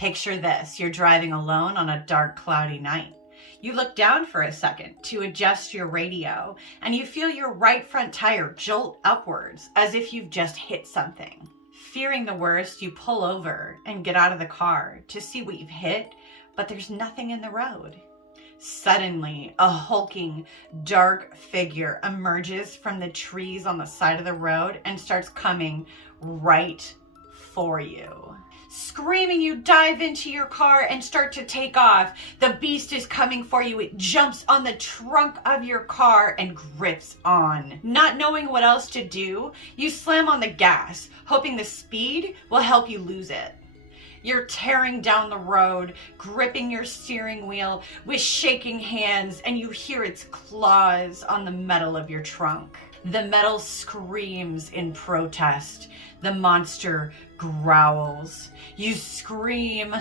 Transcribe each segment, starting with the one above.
Picture this, you're driving alone on a dark, cloudy night. You look down for a second to adjust your radio, and you feel your right front tire jolt upwards as if you've just hit something. Fearing the worst, you pull over and get out of the car to see what you've hit, but there's nothing in the road. Suddenly, a hulking, dark figure emerges from the trees on the side of the road and starts coming right for you. Screaming, you dive into your car and start to take off. The beast is coming for you. It jumps on the trunk of your car and grips on. Not knowing what else to do, you slam on the gas, hoping the speed will help you lose it. You're tearing down the road, gripping your steering wheel with shaking hands, and you hear its claws on the metal of your trunk. The metal screams in protest. The monster growls. You scream,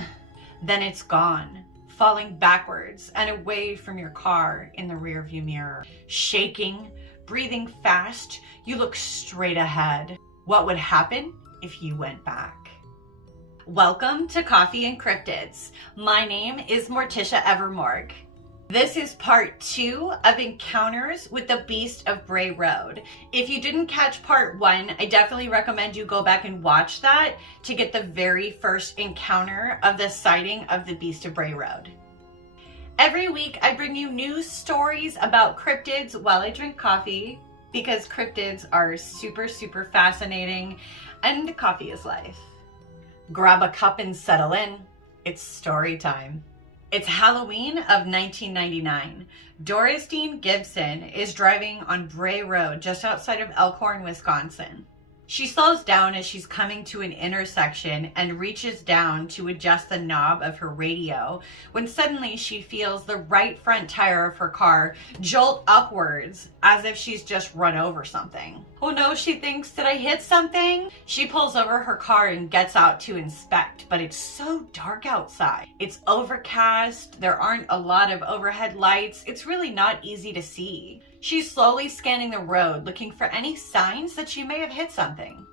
then it's gone, falling backwards and away from your car in the rearview mirror. Shaking, breathing fast, you look straight ahead. What would happen if you went back? Welcome to Coffee and Cryptids. My name is Morticia Evermorg. This is part 2 of Encounters with the Beast of Bray Road. If you didn't catch part 1, I definitely recommend you go back and watch that to get the very first encounter of the sighting of the Beast of Bray Road. Every week I bring you news stories about cryptids while I drink coffee, because cryptids are super fascinating and coffee is life. Grab a cup and settle in. It's story time. It's Halloween of 1999. Dorothy Gibson is driving on Bray Road just outside of Elkhorn, Wisconsin. She slows down as she's coming to an intersection and reaches down to adjust the knob of her radio when suddenly she feels the right front tire of her car jolt upwards as if she's just run over something. Oh no, she thinks, did I hit something? She pulls over her car and gets out to inspect, but it's so dark outside. It's overcast, there aren't a lot of overhead lights, it's really not easy to see. She's slowly scanning the road, looking for any signs that she may have hit something.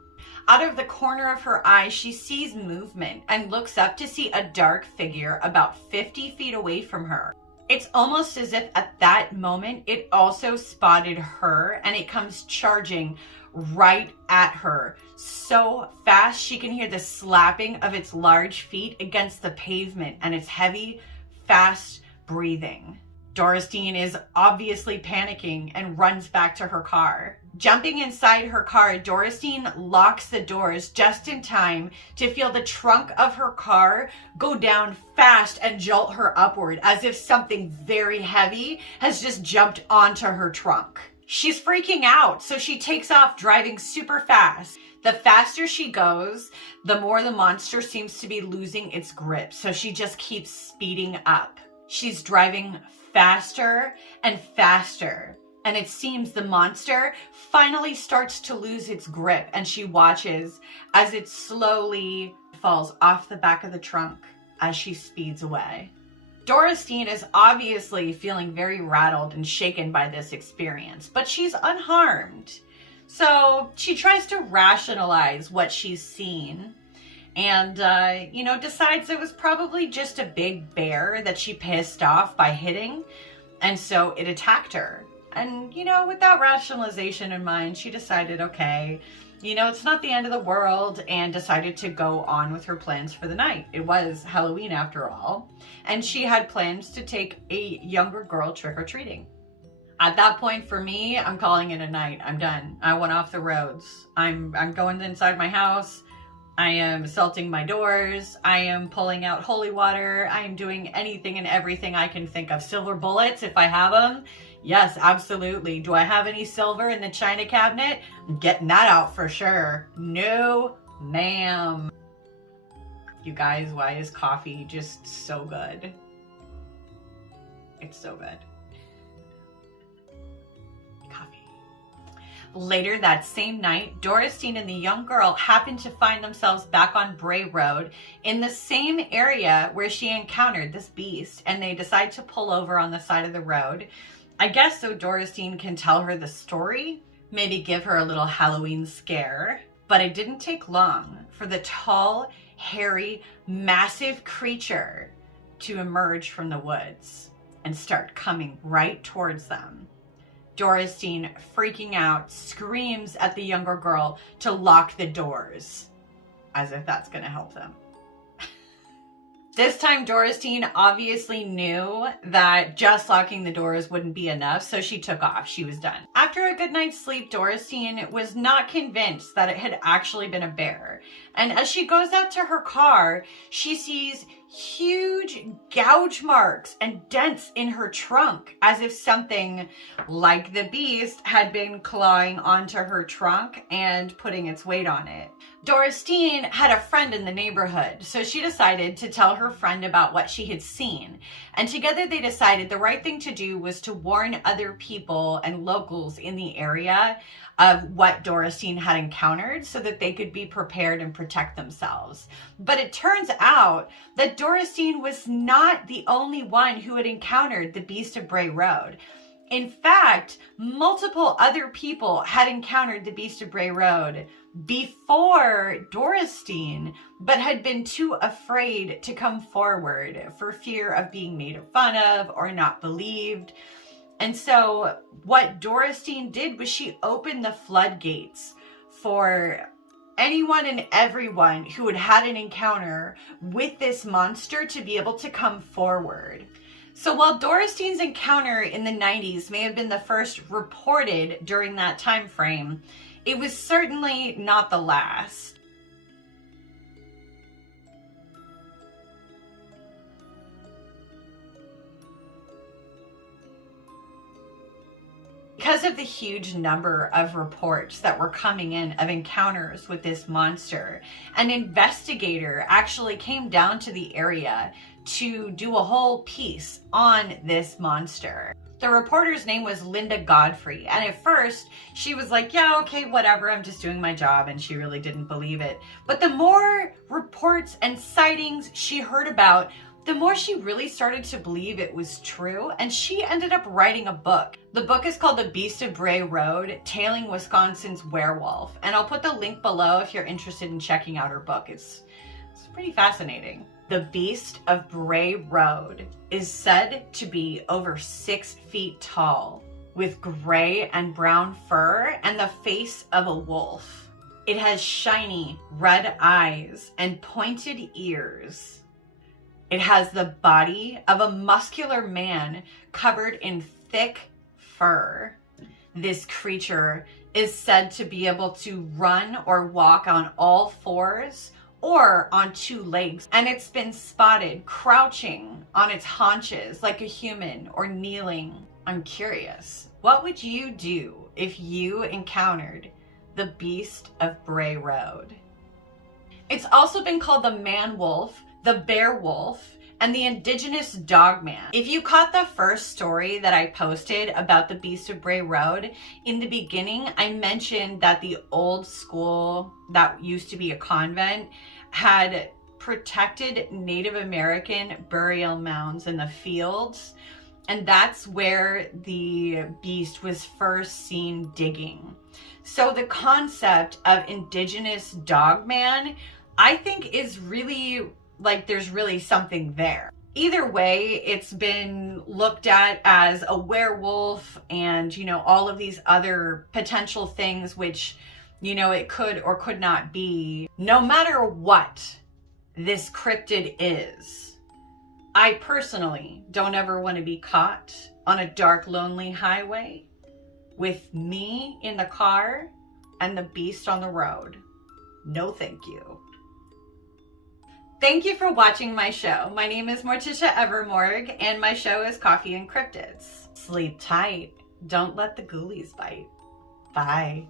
Out of the corner of her eye, she sees movement and looks up to see a dark figure about 50 feet away from her. It's almost as if at that moment, it also spotted her and it comes charging right at her. So fast, she can hear the slapping of its large feet against the pavement and its heavy, fast breathing. Dorothy is obviously panicking and runs back to her car. Jumping inside her car, Dorothy locks the doors just in time to feel the trunk of her car go down fast and jolt her upward as if something very heavy has just jumped onto her trunk. She's freaking out, so she takes off driving super fast. The faster she goes, the more the monster seems to be losing its grip, so she just keeps speeding up. She's driving faster and faster, and it seems the monster finally starts to lose its grip, and she watches as it slowly falls off the back of the trunk as she speeds away. Dorothy is obviously feeling very rattled and shaken by this experience, but she's unharmed. So she tries to rationalize what she's seen and, decides it was probably just a big bear that she pissed off by hitting, and so it attacked her. And, with that rationalization in mind, she decided, okay, it's not the end of the world, and decided to go on with her plans for the night. It was Halloween after all, and she had plans to take a younger girl trick-or-treating. At that point, for me, I'm calling it a night. I'm done. I went off the roads. I'm going inside my house. I am salting my doors. I am pulling out holy water. I am doing anything and everything I can think of. Silver bullets, if I have them. Yes, absolutely. Do I have any silver in the china cabinet? I'm getting that out for sure. No, ma'am. You guys, why is coffee just so good? It's so good. Later that same night, Dorothy and the young girl happened to find themselves back on Bray Road in the same area where she encountered this beast, and they decide to pull over on the side of the road. I guess so Dorothy can tell her the story, maybe give her a little Halloween scare. But it didn't take long for the tall, hairy, massive creature to emerge from the woods and start coming right towards them. Dorothy, freaking out, screams at the younger girl to lock the doors, as if that's going to help them. This time, Dorothy obviously knew that just locking the doors wouldn't be enough, so she took off. She was done. After a good night's sleep, Dorothy was not convinced that it had actually been a bear. And as she goes out to her car, she sees huge gouge marks and dents in her trunk, as if something like the beast had been clawing onto her trunk and putting its weight on it. Dorothy had a friend in the neighborhood, so she decided to tell her friend about what she had seen. And together they decided the right thing to do was to warn other people and locals in the area of what Dorothy had encountered so that they could be prepared and protect themselves. But it turns out that Dorothy was not the only one who had encountered the Beast of Bray Road. In fact, multiple other people had encountered the Beast of Bray Road before Dorothy, but had been too afraid to come forward for fear of being made fun of or not believed. And so what Dorothy did was she opened the floodgates for anyone and everyone who had had an encounter with this monster to be able to come forward. So while Dorothy's encounter in the 90s may have been the first reported during that time frame, it was certainly not the last. Because of the huge number of reports that were coming in of encounters with this monster, an investigator actually came down to the area to do a whole piece on this monster. The reporter's name was Linda Godfrey, and at first she was like, yeah, okay, whatever, I'm just doing my job, and she really didn't believe it. But the more reports and sightings she heard about, the more she really started to believe it was true, and she ended up writing a book. The book is called The Beast of Bray Road, Tailing Wisconsin's Werewolf, and I'll put the link below if you're interested in checking out her book. It's pretty fascinating. The Beast of Bray Road is said to be over 6 feet tall, with gray and brown fur and the face of a wolf. It has shiny red eyes and pointed ears. It has the body of a muscular man covered in thick fur. This creature is said to be able to run or walk on all fours or on 2 legs, and it's been spotted crouching on its haunches like a human or kneeling. I'm curious, what would you do if you encountered the Beast of Bray Road? It's also been called the man wolf, the bear wolf, and the indigenous dog man. If you caught the first story that I posted about the Beast of Bray Road, in the beginning I mentioned that the old school that used to be a convent had protected Native American burial mounds in the fields, and that's where the beast was first seen digging. So the concept of indigenous dog man, I think, is really, like, there's really something there. Either way, it's been looked at as a werewolf and, you know, all of these other potential things which, you know, it could or could not be. No matter what this cryptid is, I personally don't ever want to be caught on a dark, lonely highway with me in the car and the beast on the road. No, thank you. Thank you for watching my show. My name is Morticia Evermorg, and my show is Coffee and Cryptids. Sleep tight. Don't let the ghoulies bite. Bye.